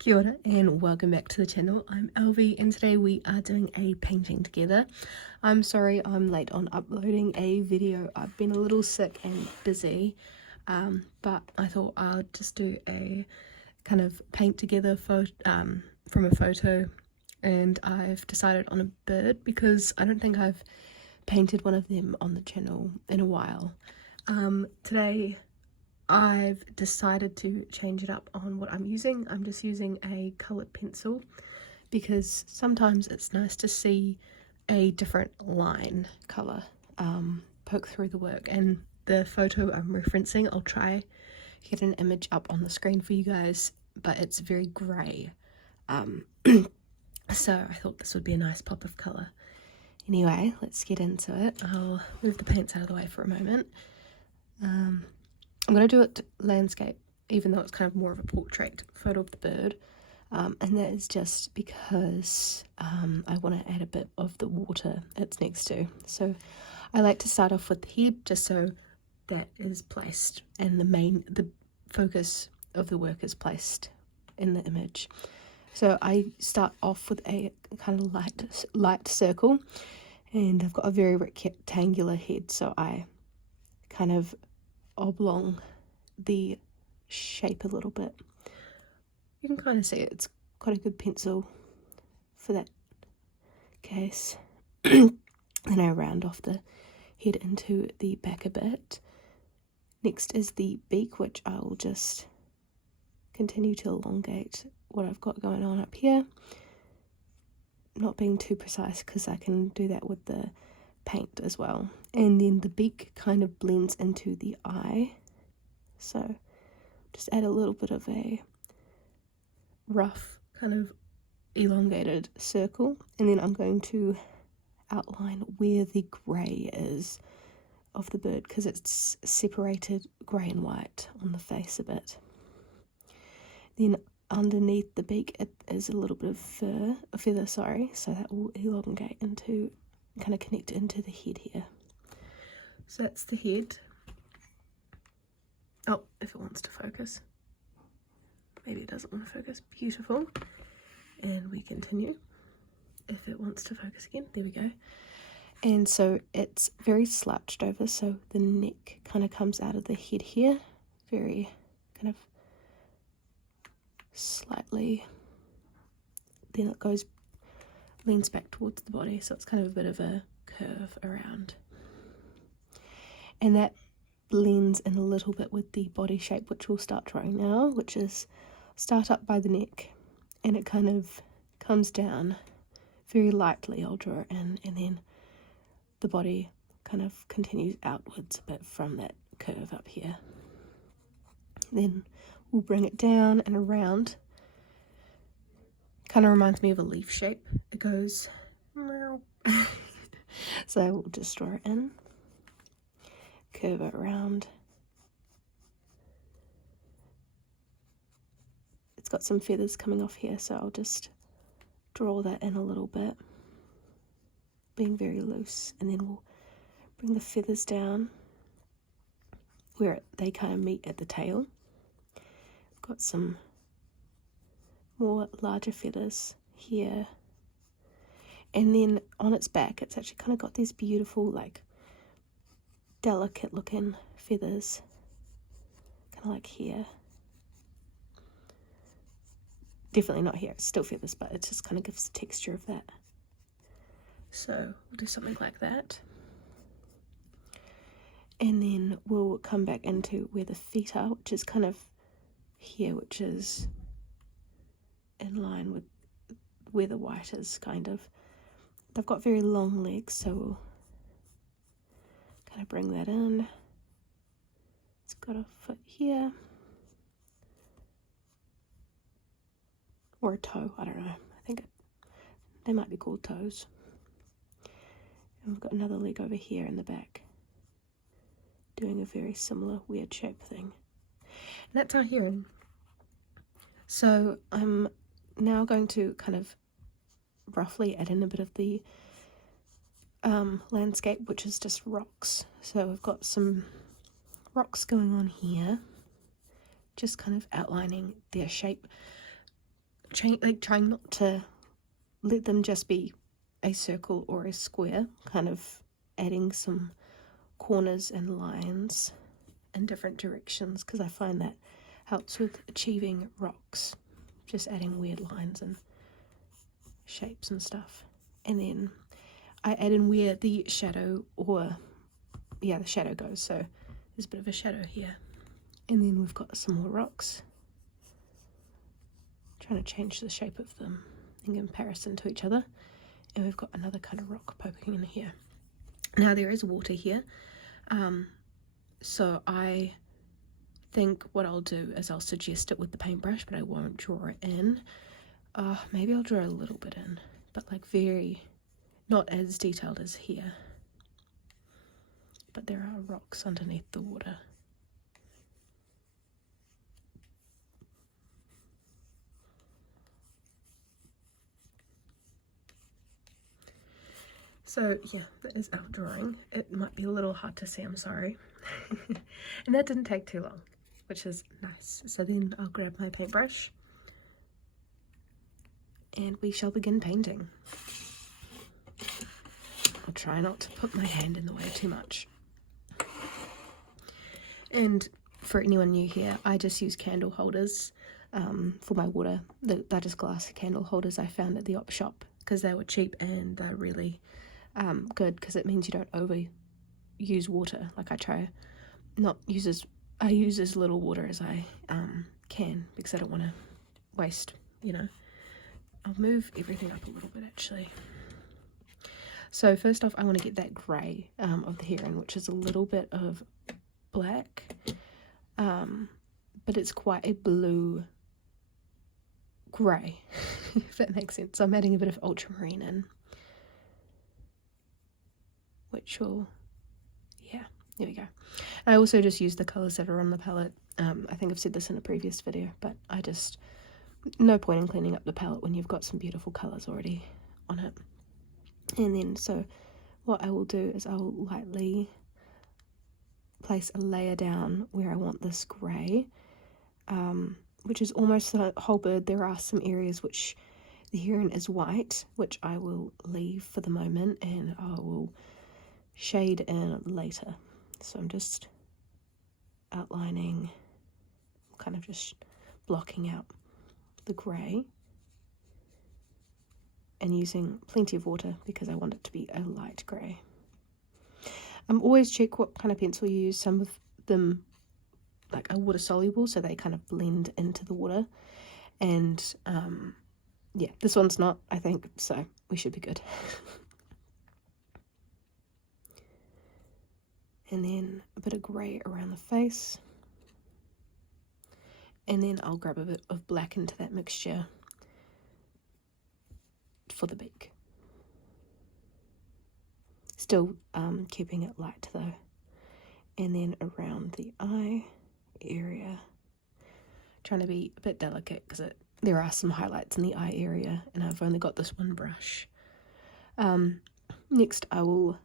Kia ora and welcome back to the channel. I'm Elvie and today we are doing a painting together. I'm sorry I'm late on uploading a video. I've been a little sick and busy, but I thought I'll just do a kind of paint together from a photo, and I've decided on a bird because I don't think I've painted one of them on the channel in a while. Today I've decided to change it up on what I'm using. I'm just using a coloured pencil because sometimes it's nice to see a different line colour poke through the work. And the photo I'm referencing, I'll try get an image up on the screen for you guys, but it's very grey. So I thought this would be a nice pop of colour. Anyway, let's get into it. I'll move the paints out of the way for a moment. I'm going to do it landscape, even though it's kind of more of a portrait photo of the bird, and that is just because I want to add a bit of the water it's next to. So I like to start off with the head, just so that is placed and the focus of the work is placed in the image. So I start off with a kind of light circle, and I've got a very rectangular head, so I kind of oblong the shape a little bit. You can kind of see it's quite a good pencil for that case. Then I round off the head into the back a bit. Next is the beak, which I will just continue to elongate what I've got going on up here, not being too precise because I can do that with the paint as well. And then the beak kind of blends into the eye, so just add a little bit of a rough kind of elongated circle, and then I'm going to outline where the grey is of the bird because it's separated grey and white on the face a bit. Then underneath the beak it is a little bit of feather, so that will elongate into, kind of connect into the head here. So that's the head. Oh, if it wants to focus. Maybe it doesn't want to focus. Beautiful. And we continue. If it wants to focus again, there we go. And so it's very slouched over, so the neck kind of comes out of the head here, very kind of slightly, then it leans back towards the body, so it's kind of a bit of a curve around. And that blends in a little bit with the body shape, which we'll start drawing now, which is start up by the neck, and it kind of comes down very lightly. I'll draw it in, and then the body kind of continues outwards a bit from that curve up here. Then we'll bring it down and around. Kind of reminds me of a leaf shape. It goes so we'll just draw it in, curve it around. It's got some feathers coming off here, so I'll just draw that in a little bit, being very loose, and then we'll bring the feathers down where they kind of meet at the tail. Got some more larger feathers here, and then on its back it's actually kind of got these beautiful, like, delicate looking feathers, kind of like here. Definitely not here, it's still feathers, but it just kind of gives the texture of that. So we'll do something like that, and then we'll come back into where the feet are, which is kind of here, which is in line with where the white is, kind of. They've got very long legs, so we'll kind of bring that in. It's got a foot here, or a toe, I don't know. I think they might be called toes. And we've got another leg over here in the back, doing a very similar weird shape thing. And that's our heron. So I'm now going to kind of roughly add in a bit of the landscape, which is just rocks. So we've got some rocks going on here, just kind of outlining their shape trying not to let them just be a circle or a square, kind of adding some corners and lines in different directions, because I find that helps with achieving rocks, just adding weird lines and shapes and stuff. And then I add in where the shadow the shadow goes, so there's a bit of a shadow here. And then we've got some more rocks, trying to change the shape of them in comparison to each other. And we've got another kind of rock poking in here. Now there is water here, so I think what I'll do is I'll suggest it with the paintbrush, but I won't draw it in. Maybe I'll draw a little bit in, but like not as detailed as here. But there are rocks underneath the water. So yeah, that is our drawing. It might be a little hard to see, I'm sorry. And that didn't take too long, which is nice. So then I'll grab my paintbrush and we shall begin painting. I'll try not to put my hand in the way too much. And for anyone new here, I just use candle holders for my water. They're just glass candle holders I found at the op shop because they were cheap and they're really good, because it means you don't overuse water. Like I use as little water as I can, because I don't want to waste, I'll move everything up a little bit actually. So first off, I want to get that grey of the heron, which is a little bit of black, but it's quite a blue grey, if that makes sense. So I'm adding a bit of ultramarine in, which will, yeah, there we go. I also just use the colours that are on the palette. I think I've said this in a previous video, but no point in cleaning up the palette when you've got some beautiful colours already on it. And then, so what I will do is I will lightly place a layer down where I want this grey, which is almost the whole bird. There are some areas which the heron is white, which I will leave for the moment, and I will shade in later. So I'm just outlining, kind of just blocking out the grey, and using plenty of water because I want it to be a light grey. Always check what kind of pencil you use. Some of them are water soluble, so they kind of blend into the water, and yeah, this one's not, I think, so we should be good. And then a bit of grey around the face, and then I'll grab a bit of black into that mixture for the beak. Still keeping it light though. And then around the eye area, trying to be a bit delicate because there are some highlights in the eye area, and I've only got this one brush. Next I will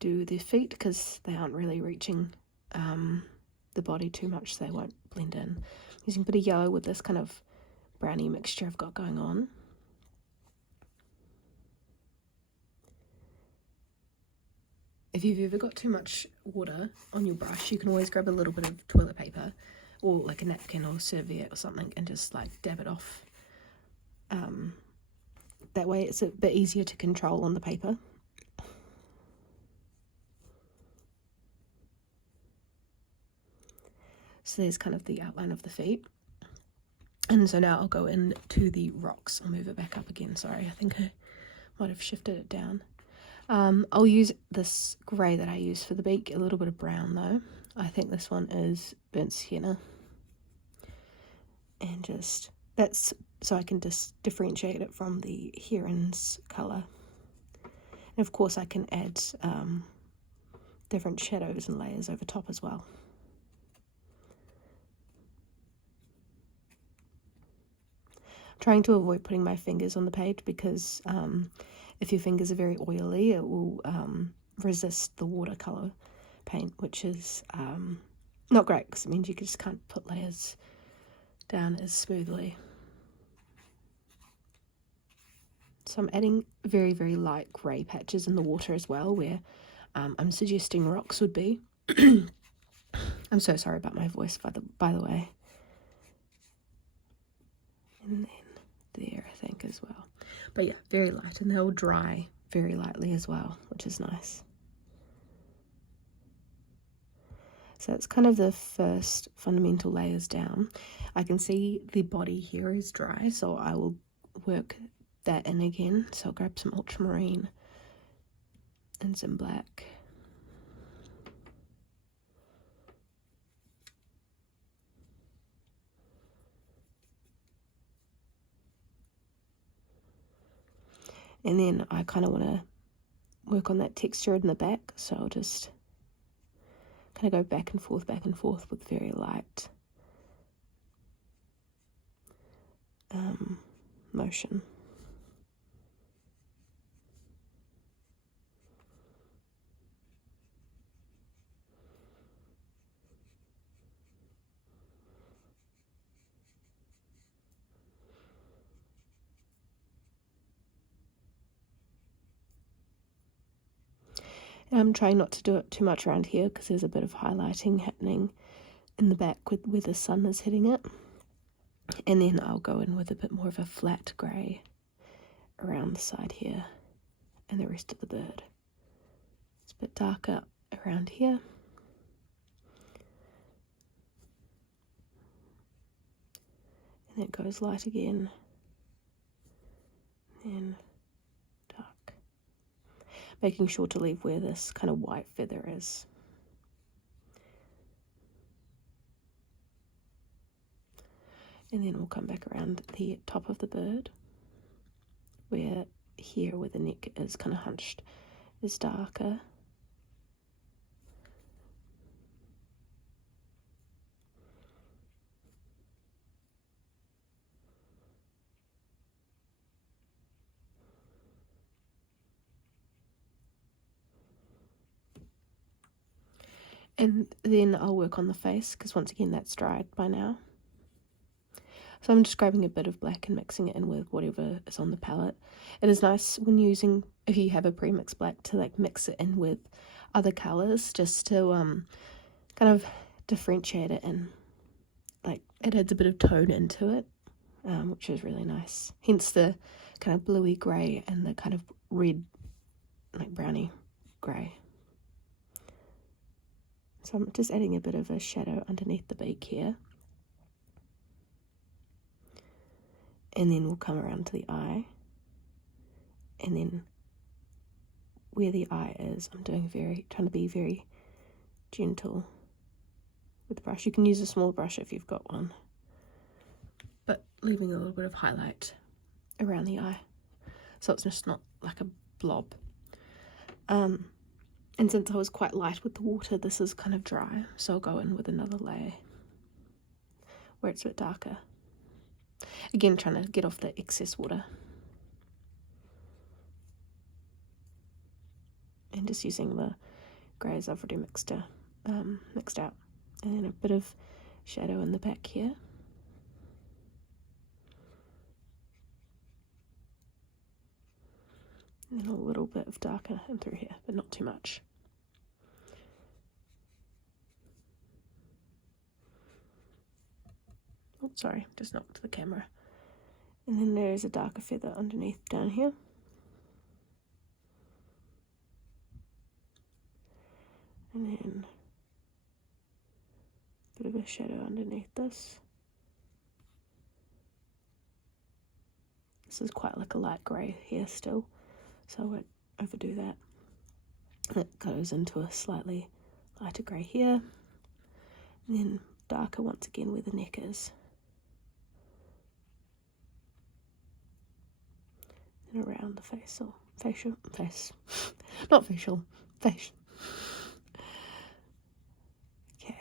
do the feet because they aren't really reaching the body too much, so they won't blend in. Using a bit of yellow with this kind of browny mixture I've got going on. If you've ever got too much water on your brush, you can always grab a little bit of toilet paper or like a napkin or serviette or something and just dab it off. That way it's a bit easier to control on the paper. So there's kind of the outline of the feet. And so now I'll go into the rocks. I'll move it back up again. Sorry, I think I might have shifted it down. I'll use this grey that I use for the beak, a little bit of brown though. I think this one is burnt sienna. And just, that's so I can just differentiate it from the heron's colour. And of course I can add different shadows and layers over top as well. Trying to avoid putting my fingers on the page because if your fingers are very oily, it will resist the watercolour paint, which is not great because it means you just can't put layers down as smoothly. So I'm adding very, very light grey patches in the water as well, where I'm suggesting rocks would be. I'm so sorry about my voice, by the way. And then there, I think, as well. But yeah, very light, and they'll dry very lightly as well, which is nice. So it's kind of the first fundamental layers down. I can see the body here is dry, so I will work that in again. So I'll grab some ultramarine and some black. And then I kind of want to work on that texture in the back, so I'll just kind of go back and forth with very light motion. I'm trying not to do it too much around here because there's a bit of highlighting happening in the back with where the sun is hitting it. And then I'll go in with a bit more of a flat grey around the side here and the rest of the bird. It's a bit darker around here. And then it goes light again. And then dark. Making sure to leave where this kind of white feather is. And then we'll come back around the top of the bird, where here where the neck is kind of hunched is darker. And then I'll work on the face, because once again that's dried by now. So I'm just grabbing a bit of black and mixing it in with whatever is on the palette. It is nice when using, if you have a pre-mixed black, to like mix it in with other colours, just to kind of differentiate it, and like it adds a bit of tone into it, which is really nice. Hence the kind of bluey grey and the kind of red, like browny grey. So I'm just adding a bit of a shadow underneath the beak here. And then we'll come around to the eye. And then where the eye is, I'm trying to be very gentle with the brush. You can use a small brush if you've got one, but leaving a little bit of highlight around the eye, so it's just not like a blob. And since I was quite light with the water, this is kind of dry, so I'll go in with another layer where it's a bit darker. Again, trying to get off the excess water. And just using the greys I've already mixed out. And then a bit of shadow in the back here. And then a little bit of darker in through here, but not too much. Oh, sorry, just knocked the camera. And then there's a darker feather underneath down here. And then a bit of a shadow underneath this. This is quite like a light grey here still, so I won't overdo that. And it goes into a slightly lighter grey here. And then darker once again where the neck is. And around the face, or face. Not facial, face. Okay.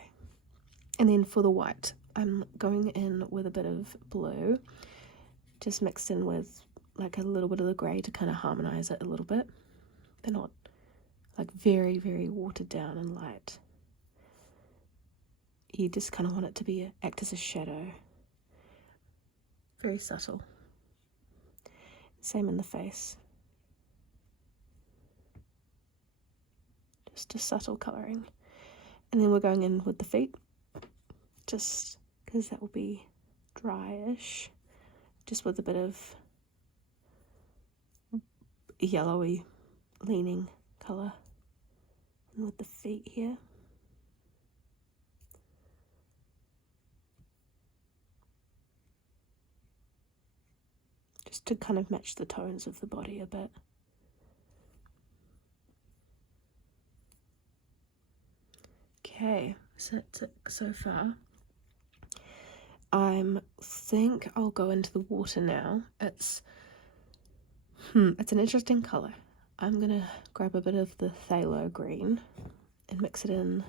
And then for the white, I'm going in with a bit of blue, just mixed in with like a little bit of the grey to kind of harmonise it a little bit. They're not like very, very watered down and light. You just kind of want it to act as a shadow. Very subtle. Same in the face. Just a subtle colouring. And then we're going in with the feet, just because that will be dryish, just with a bit of yellowy leaning colour. And with the feet here. Just to kind of match the tones of the body a bit. Okay, so that's it so far. I think I'll go into the water now. It's an interesting colour. I'm gonna grab a bit of the phthalo green and mix it in.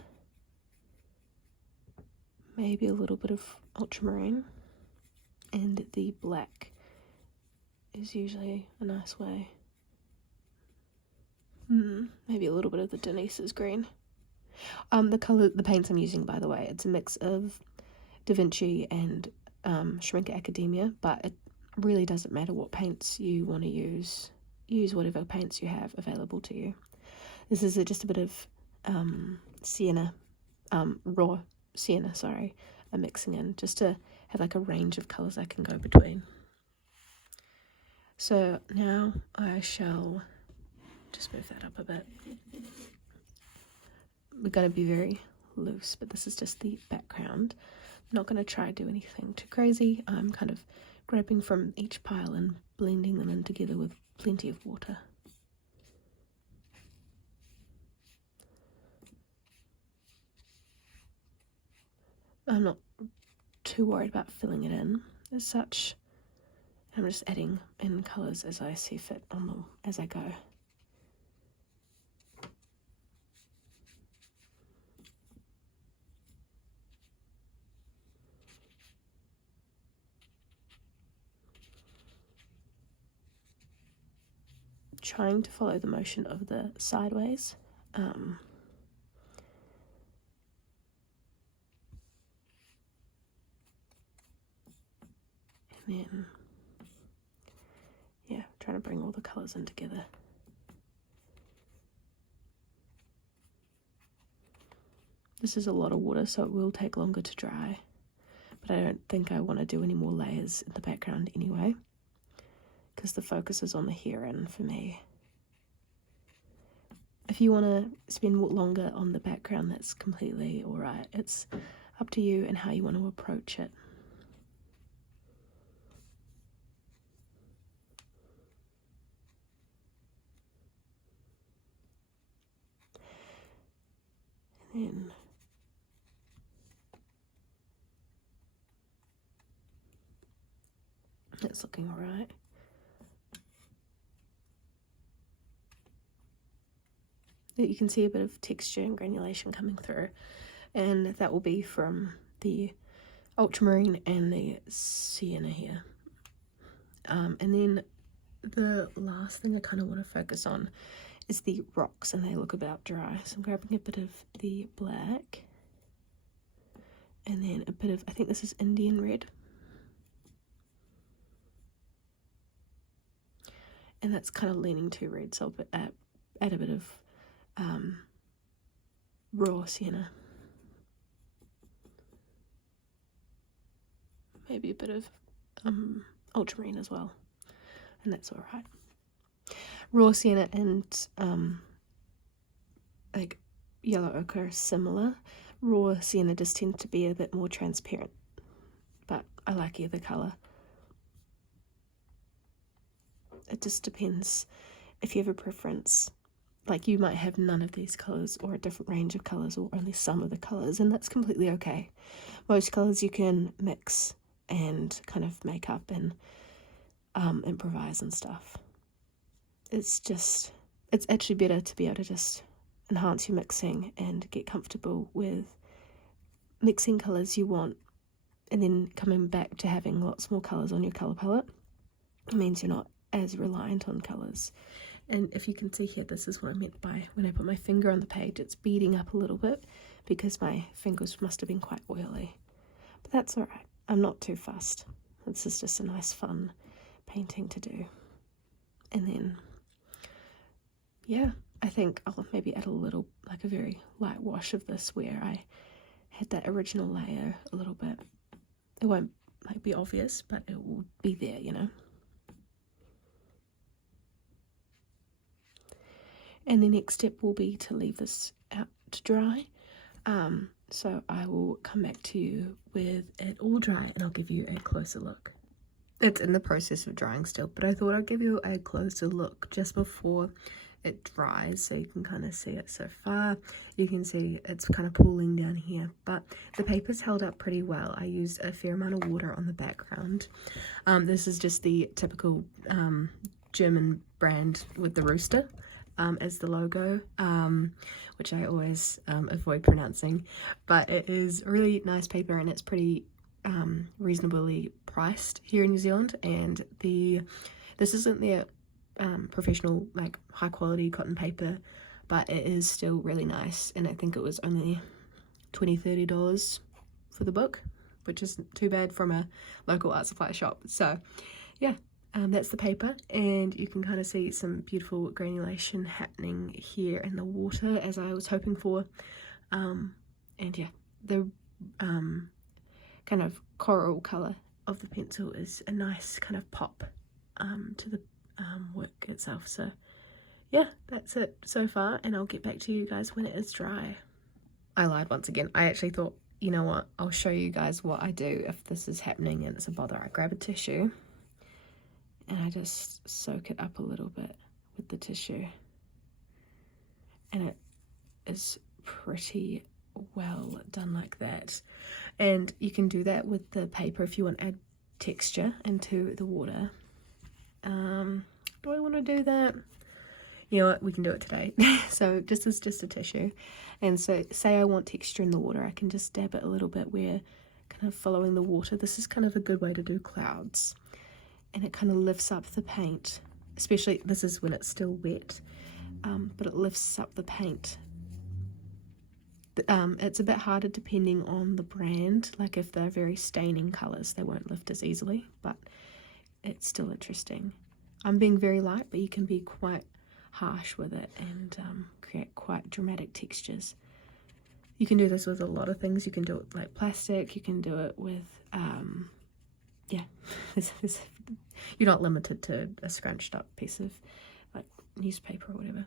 Maybe a little bit of ultramarine, and the black is usually a nice way. Maybe a little bit of the Denise's green. The paints I'm using, by the way, it's a mix of Da Vinci and Schmincke Academia, but it really doesn't matter what paints you want to use. Use whatever paints you have available to you. This is just a bit of sienna, raw sienna, sorry, I'm mixing in, just to have like a range of colours I can go between. So now I shall just move that up a bit. We're going to be very loose, but this is just the background. I'm not going to try to do anything too crazy. I'm kind of grabbing from each pile and blending them in together with plenty of water. I'm not too worried about filling it in as such. I'm just adding in colours as I see fit as I go. Trying to follow the motion of the sideways. And then, yeah, trying to bring all the colours in together. This is a lot of water, so it will take longer to dry, but I don't think I want to do any more layers in the background anyway, because the focus is on the heron for me. If you want to spend longer on the background, that's completely alright. It's up to you and how you want to approach it. And then it's looking alright. You can see a bit of texture and granulation coming through, and that will be from the ultramarine and the sienna here. And then the last thing I kind of want to focus on is the rocks, and they look about dry. So I'm grabbing a bit of the black, and then a bit of, I think this is Indian red. And that's kind of leaning too red, so I'll add a bit of raw sienna. Maybe a bit of ultramarine as well, and that's alright. Raw sienna and like yellow ochre are similar. Raw sienna just tends to be a bit more transparent, but I like either colour. It just depends if you have a preference. Like, you might have none of these colours, or a different range of colours, or only some of the colours, and that's completely okay. Most colours you can mix and kind of make up and improvise and stuff. It's actually better to be able to just enhance your mixing and get comfortable with mixing colours you want, and then coming back to having lots more colours on your colour palette. It means you're not as reliant on colours. And if you can see here, this is what I meant by when I put my finger on the page, it's beading up a little bit because my fingers must have been quite oily. But that's alright, I'm not too fussed. This is just a nice fun painting to do. And then, yeah, I think I'll maybe add a little, like a very light wash of this where I had that original layer a little bit. It won't like be obvious, but it will be there, you know. And the next step will be to leave this out to dry. So I will come back to you with it all dry and I'll give you a closer look. It's in the process of drying still, but I thought I'd give you a closer look just before it dries so you can kind of see it so far. You can see it's kind of pooling down here, but the paper's held up pretty well. I used a fair amount of water on the background. This is just the typical German brand with the rooster as the logo, which I always avoid pronouncing, but it is really nice paper and it's pretty reasonably priced here in New Zealand. And this isn't their professional, like high quality cotton paper, but it is still really nice, and I think it was only $20-$30 for the book, which isn't too bad from a local art supply shop. So yeah, that's the paper, and you can kind of see some beautiful granulation happening here in the water as I was hoping for. And yeah, the kind of coral colour of the pencil is a nice kind of pop to the work itself. So yeah, that's it so far, and I'll get back to you guys when it is dry. I lied once again. I actually thought, you know what, I'll show you guys what I do if this is happening and it's a bother. I grab a tissue and I just soak it up a little bit with the tissue, and it is pretty well done like that. And you can do that with the paper if you want to add texture into the water. Do I want to do that? You know what, we can do it today. So this is just a tissue, and so say I want texture in the water, I can just dab it a little bit where kind of following the water. This is kind of a good way to do clouds, and it kind of lifts up the paint, especially this is when it's still wet, but it lifts up the paint. It's a bit harder depending on the brand, like if they're very staining colours they won't lift as easily, but it's still interesting. I'm being very light, but you can be quite harsh with it and create quite dramatic textures. You can do this with a lot of things. You can do it with like plastic, you can do it with yeah, you're not limited to a scrunched up piece of like newspaper or whatever,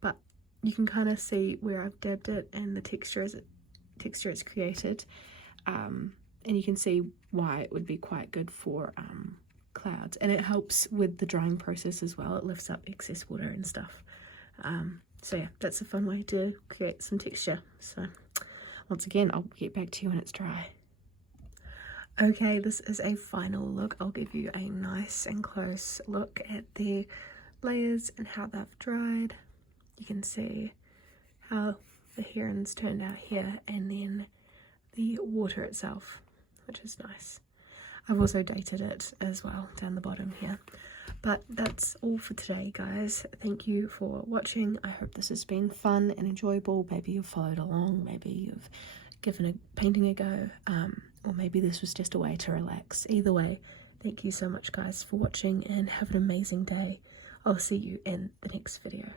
but you can kind of see where I've dabbed it and the texture it's created, and you can see why it would be quite good for clouds, and it helps with the drying process as well. It lifts up excess water and stuff. So yeah, that's a fun way to create some texture. So once again, I'll get back to you when it's dry. Okay, this is a final look. I'll give you a nice and close look at the layers and how they've dried. You can see how the herons turned out here, and then the water itself, which is nice. I've also dated it as well down the bottom here. But that's all for today, guys. Thank you for watching. I hope this has been fun and enjoyable. Maybe you've followed along, maybe you've given painting a go, or maybe this was just a way to relax. Either way, thank you so much, guys, for watching, and have an amazing day. I'll see you in the next video.